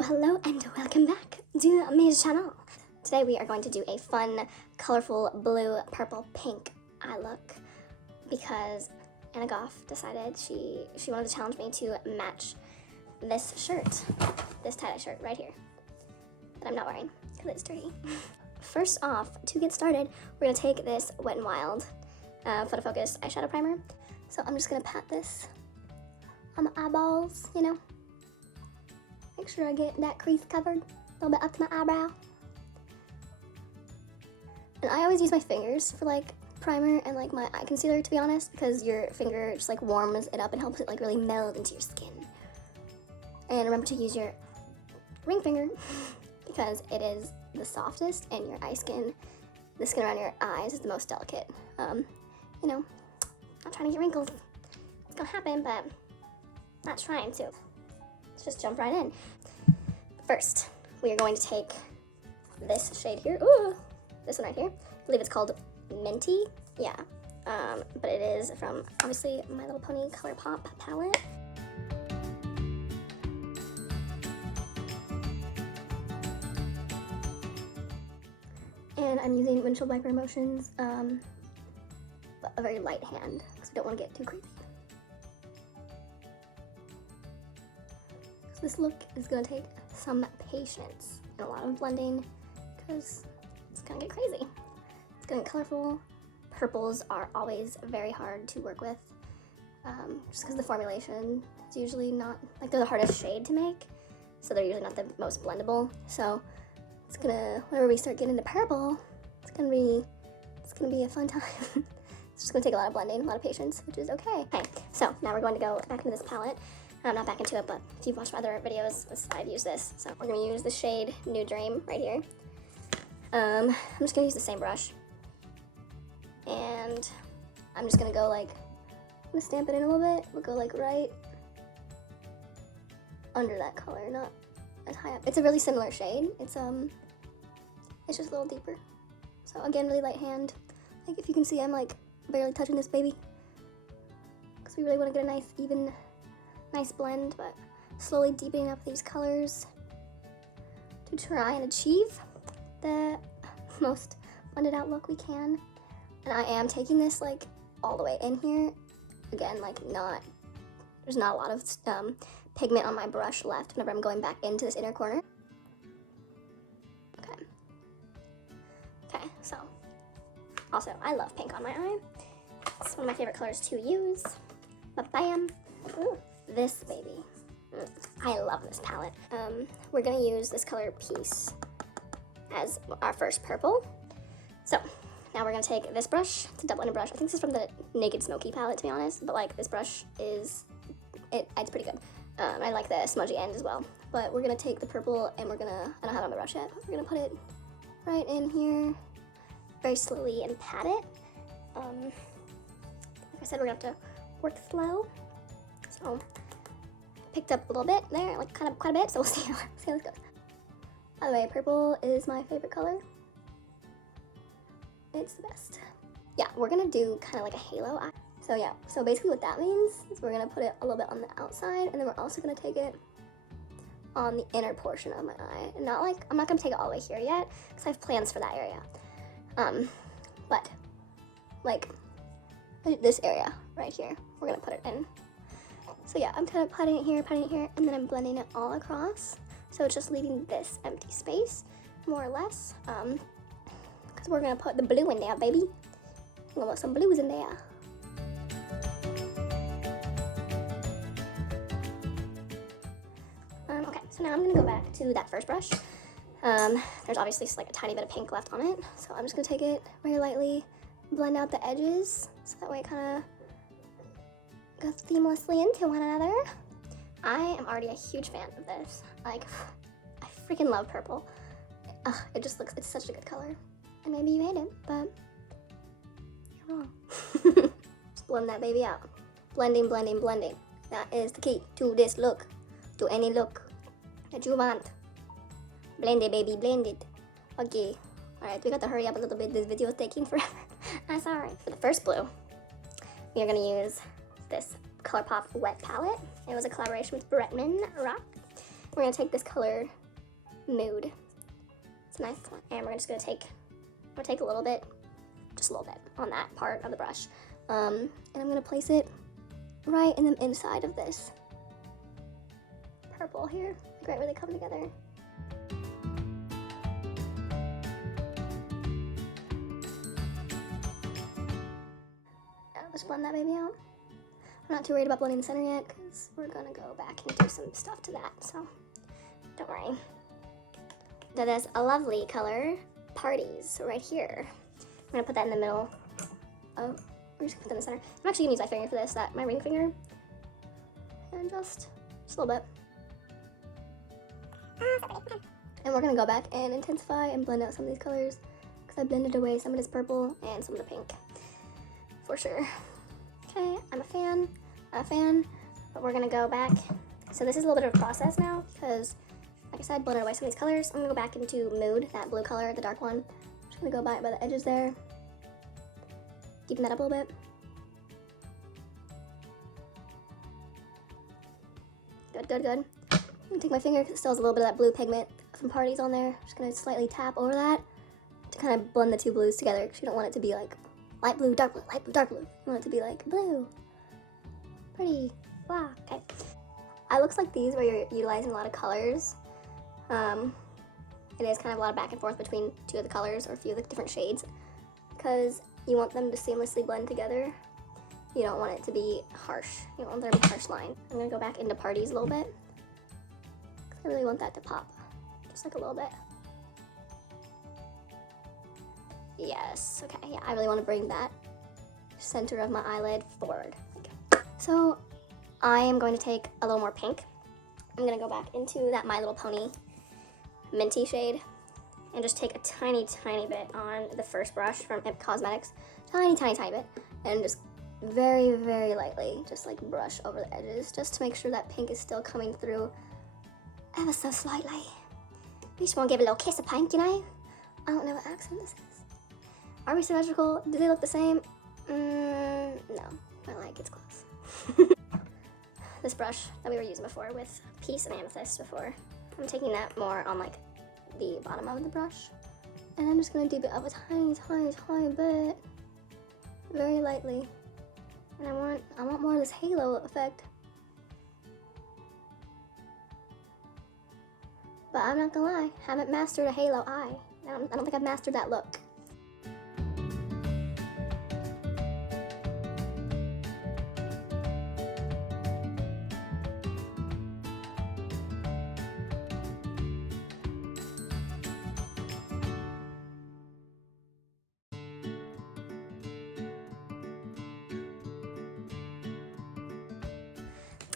Hello, and welcome back to my channel. Today we are going to do a fun, colorful blue, purple, pink eye look because Anna Goff decided she wanted to challenge me to match this shirt, this tie-dye shirt right here that I'm not wearing because it's dirty. First off, to get started, we're going to take this Wet n Wild Photo Focus eyeshadow primer. So I'm just going to pat this on my eyeballs, you know. Make sure I get that crease covered, a little bit up to my eyebrow. And I always use my fingers for like primer and like my eye concealer, to be honest, because your finger just like warms it up and helps it like really meld into your skin. And remember to use your ring finger because it is the softest, and your eye skin, the skin around your eyes, is the most delicate. You know, not trying to get wrinkles. It's gonna happen, but not trying to. Let's just jump right in. First, we are going to take this shade here. Ooh, this one right here. I believe it's called Minty. Yeah, but it is from, obviously, My Little Pony Colourpop palette. And I'm using windshield wiper motions, but a very light hand, because we don't want to get too crazy. So this look is going to take some patience and a lot of blending, because it's going to get crazy. It's going to get colorful. Purples are always very hard to work with, just because the formulation is usually not, like, they're the hardest shade to make, so they're usually not the most blendable. So it's gonna, whenever we start getting into purple, it's gonna be a fun time. It's just gonna take a lot of blending, a lot of patience, which is okay. Okay, so now we're going to go back into this palette. Not back into it, but if you've watched my other videos, I'd use this. So we're gonna use the shade New Dream right here. I'm just gonna use the same brush, and I'm just gonna go like, I'm gonna stamp it in a little bit. We'll go like right under that color, not as high up. It's a really similar shade. It's just a little deeper. So again, really light hand. Like, if you can see, I'm like barely touching this baby, because we really want to get a nice, even, nice blend, but slowly deepening up these colors to try and achieve the most blended out look we can. And I am taking this like all the way in here. Again, like there's not a lot of pigment on my brush left whenever I'm going back into this inner corner. Okay, so also I love pink on my eye. It's one of my favorite colors to use. But bam! Ooh, this baby. I love this palette. We're gonna use this color Peace as our first purple. So now we're gonna take this brush. It's a double-ended brush. I think this is from the Naked Smoky palette, to be honest. But like, this brush it's pretty good. I like the smudgy end as well. But we're gonna take the purple, and we're gonna, I don't have it on the brush yet, but we're gonna put it right in here very slowly and pat it. Like I said, we're gonna have to work slow. So picked up a little bit there, like quite a bit, so we'll see how this goes. By the way, purple is my favorite color. It's the best. Yeah, we're gonna do kind of like a halo eye. So yeah, so basically what that means is we're gonna put it a little bit on the outside, and then we're also gonna take it on the inner portion of my eye. And not like, I'm not gonna take it all the way here yet, because I have plans for that area. But like this area right here, we're gonna put it in. So yeah, I'm kind of patting it here, and then I'm blending it all across. So it's just leaving this empty space, more or less. Because we're gonna put the blue in there, baby. We're gonna put some blues in there. Okay, so now I'm gonna go back to that first brush. There's obviously just like a tiny bit of pink left on it, so I'm just gonna take it very lightly, blend out the edges, so that way it kind of goes seamlessly into one another. I am already a huge fan of this. Like, I freaking love purple. It just looks, it's such a good color. And maybe you hate it, but you're wrong. Just blend that baby out. Blending, blending, blending. That is the key to this look, to any look that you want. Blend it, baby, blend it. Okay. Alright, we got to hurry up a little bit. This video is taking forever. I'm sorry. For the first blue, we are going to use this Colourpop Wet Palette. It was a collaboration with Bretman Rock. we're gonna take this color, Mood. It's a nice one, and we're just gonna take a little bit, just a little bit on that part of the brush, and I'm gonna place it right in the inside of this purple here, like right where they come together. Let's blend that baby out. I'm not too worried about blending the center yet because we're gonna go back and do some stuff to that, so don't worry. So there's a lovely color, Parties, right here. I'm gonna put that in the middle. Oh, we're just gonna put that in the center. I'm actually gonna use my finger for this, my ring finger, and just a little bit. And we're gonna go back and intensify and blend out some of these colors because I blended away some of this purple and some of the pink, for sure. Okay, I'm a fan, but we're gonna go back. So this is a little bit of a process now because, like I said, blended away some of these colors. I'm gonna go back into Mood, that blue color, the dark one. I'm just gonna go by the edges there, deepen that up a little bit. Good, good, good. I'm gonna take my finger because it still has a little bit of that blue pigment from Parties on there. Just gonna slightly tap over that to kind of blend the two blues together because you don't want it to be like light blue, dark blue, light blue, dark blue. You want it to be like blue, pretty, blah. Okay. It looks like these where you're utilizing a lot of colors. It is kind of a lot of back and forth between two of the colors or a few of the different shades because you want them to seamlessly blend together. You don't want it to be harsh. You don't want there to be a harsh line. I'm gonna go back into Parties a little bit. I really want that to pop, just like a little bit. Yes, okay, yeah, I really want to bring that center of my eyelid forward. So I am going to take a little more pink. I'm gonna go back into that My Little Pony minty shade and just take a tiny, tiny bit on the first brush from It Cosmetics. Tiny, tiny, tiny bit. And just very, very lightly, just like brush over the edges, just to make sure that pink is still coming through ever so slightly. We just want to give it a little kiss of pink, you know? I don't know what accent this is. Are we symmetrical? Do they look the same? No, but like it's close. This brush that we were using before with Peace and Amethyst before, I'm taking that more on like the bottom of the brush. And I'm just gonna dip it up a tiny, tiny, tiny bit. Very lightly. And I want more of this halo effect. But I'm not gonna lie, haven't mastered a halo eye. I don't think I've mastered that look.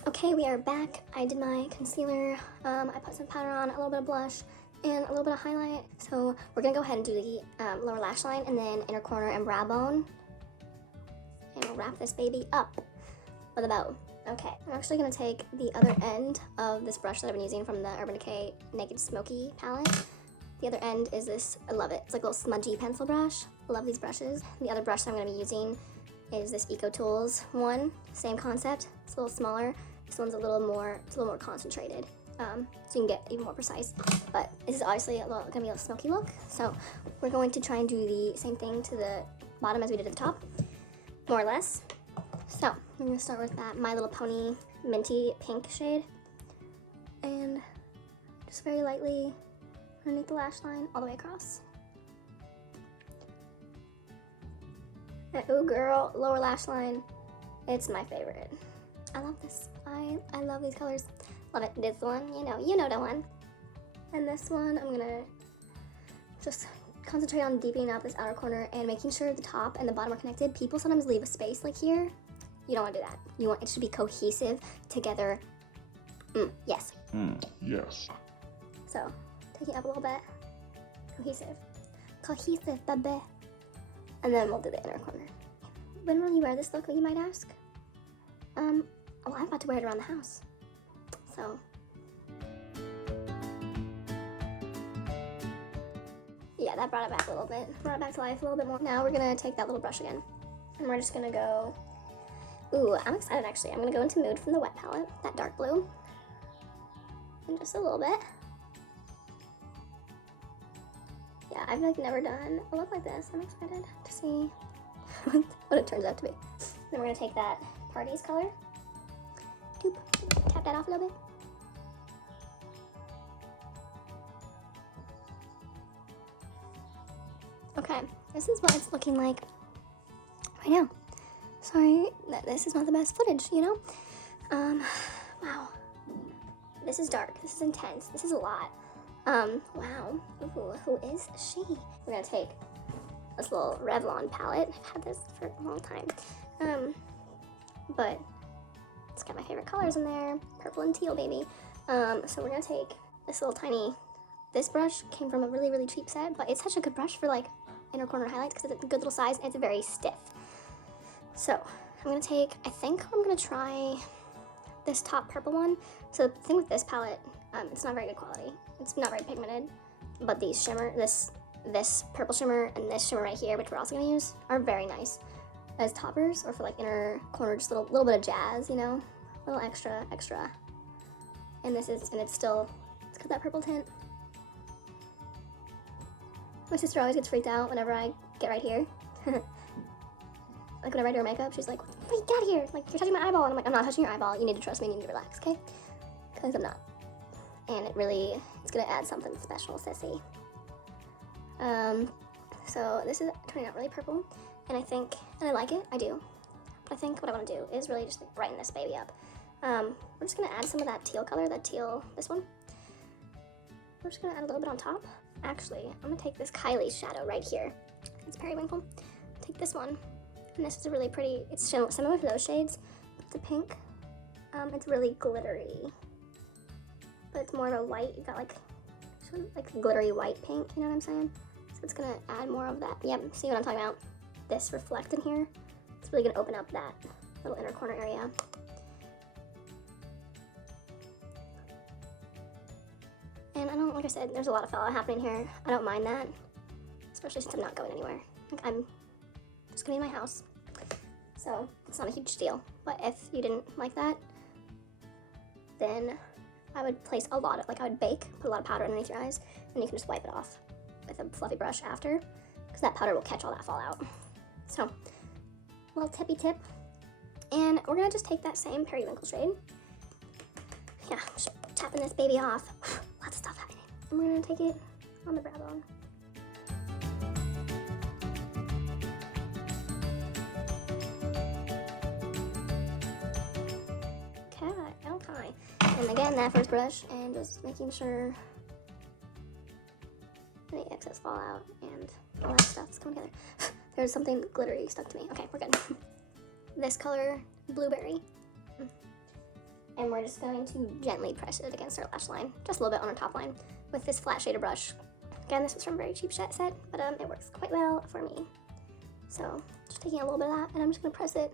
Okay, we are back. I did my concealer, I put some powder on, a little bit of blush, and a little bit of highlight. So we're gonna go ahead and do the lower lash line and then inner corner and brow bone. And we'll wrap this baby up with a bow. Okay, I'm actually gonna take the other end of this brush that I've been using from the Urban Decay Naked Smoky palette. The other end is this, I love it. It's like a little smudgy pencil brush. I love these brushes. The other brush that I'm gonna be using is this Eco Tools one. Same concept, it's a little smaller. This one's a little more concentrated, so you can get even more precise. But this is obviously gonna be a smoky look, so we're going to try and do the same thing to the bottom as we did at the top, more or less. So I'm gonna start with that My Little Pony minty pink shade, and just very lightly underneath the lash line, all the way across. And ooh, girl, lower lash line, it's my favorite. I love this. I love these colors. Love it. This one, you know the one. And this one, I'm gonna just concentrate on deepening out this outer corner and making sure the top and the bottom are connected. People sometimes leave a space like here. You don't want to do that. You want it to be cohesive together. Yes. Yes. So, take it up a little bit. Cohesive. Cohesive, baby. And then we'll do the inner corner. When will you wear this look, you might ask? Well, I'm about to wear it around the house, so. Yeah, that brought it back a little bit. Brought it back to life a little bit more. Now we're gonna take that little brush again, and we're just gonna go, ooh, I'm excited actually. I'm gonna go into Mood from the Wet Palette, that dark blue. And just a little bit. Yeah, I've like never done a look like this. I'm excited to see what it turns out to be. Then we're gonna take that Party's color. Doop. Tap that off a little bit. Okay, this is what it's looking like right now. Sorry that this is not the best footage, you know? Wow. This is dark, this is intense, this is a lot. Wow. Ooh, who is she? We're gonna take this little Revlon palette. I've had this for a long time. But it's got my favorite colors in there, purple and teal, baby. So we're gonna take this little tiny, this brush came from a really, really cheap set, but it's such a good brush for like inner corner highlights because it's a good little size and it's very stiff. So I'm gonna take, I think I'm gonna try this top purple one. So the thing with this palette, it's not very good quality. It's not very pigmented, but these shimmer, this purple shimmer and this shimmer right here, which we're also gonna use, are very nice as toppers or for like inner corner, just a little bit of jazz, you know, a little extra. And this is, and it's got that purple tint. My sister always gets freaked out whenever I get right here. Like whenever I do her makeup, she's like, "What you got here? Like you're touching my eyeball." And I'm like, "I'm not touching your eyeball. You need to trust me. You need to relax, okay?" Because I'm not. And it's gonna add something special, sissy. So this is turning out really purple, and I like it. I do. But I think what I want to do is really just like brighten this baby up. We're just gonna add some of that teal color, this one. We're just gonna add a little bit on top. Actually, I'm gonna take this Kylie shadow right here. It's periwinkle. Take this one, and this is a really pretty. It's similar to those shades. It's a pink. It's really glittery, but it's more of a white. You got like sort of like glittery white pink. You know what I'm saying? So it's gonna add more of that. Yep. See what I'm talking about? This reflect in here. It's really gonna open up that little inner corner area. And like I said, there's a lot of fallout happening here. I don't mind that, especially since I'm not going anywhere. Like I'm just gonna be in my house. So it's not a huge deal. But if you didn't like that, then I would place I would bake, put a lot of powder underneath your eyes, and you can just wipe it off with a fluffy brush after, because that powder will catch all that fallout. So, little tippy tip. And we're gonna just take that same periwinkle shade. Yeah, just tapping this baby off. Lots of stuff happening. And we're gonna take it on the brow bone. Okay. And again, that first brush, and just making sure any excess fallout and all that stuff's coming together. There's something glittery stuck to me. Okay, we're good. This color, blueberry. And we're just going to gently press it against our lash line, just a little bit on our top line, with this flat shader brush. Again, this was from a very cheap set, but it works quite well for me. So, just taking a little bit of that, and I'm just gonna press it.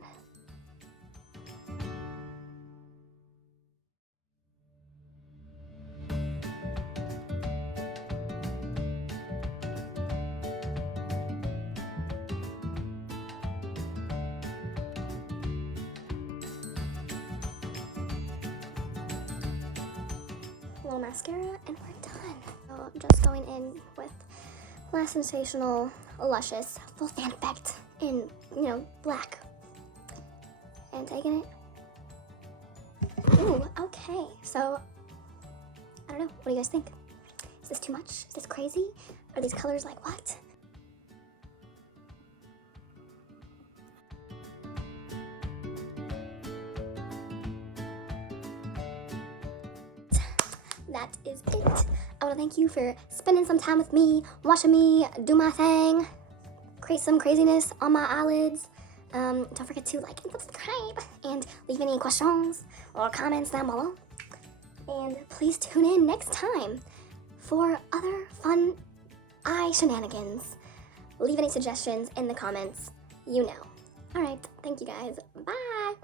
Little mascara, and we're done. So I'm just going in with last sensational, luscious, full fan effect in, black. And taking it. Ooh, okay. So, I don't know. What do you guys think? Is this too much? Is this crazy? Are these colors like what? That is it. I want to thank you for spending some time with me, watching me do my thing, create some craziness on my eyelids. Don't forget to like and subscribe and leave any questions or comments down below. And please tune in next time for other fun eye shenanigans. Leave any suggestions in the comments, All right, thank you guys. Bye.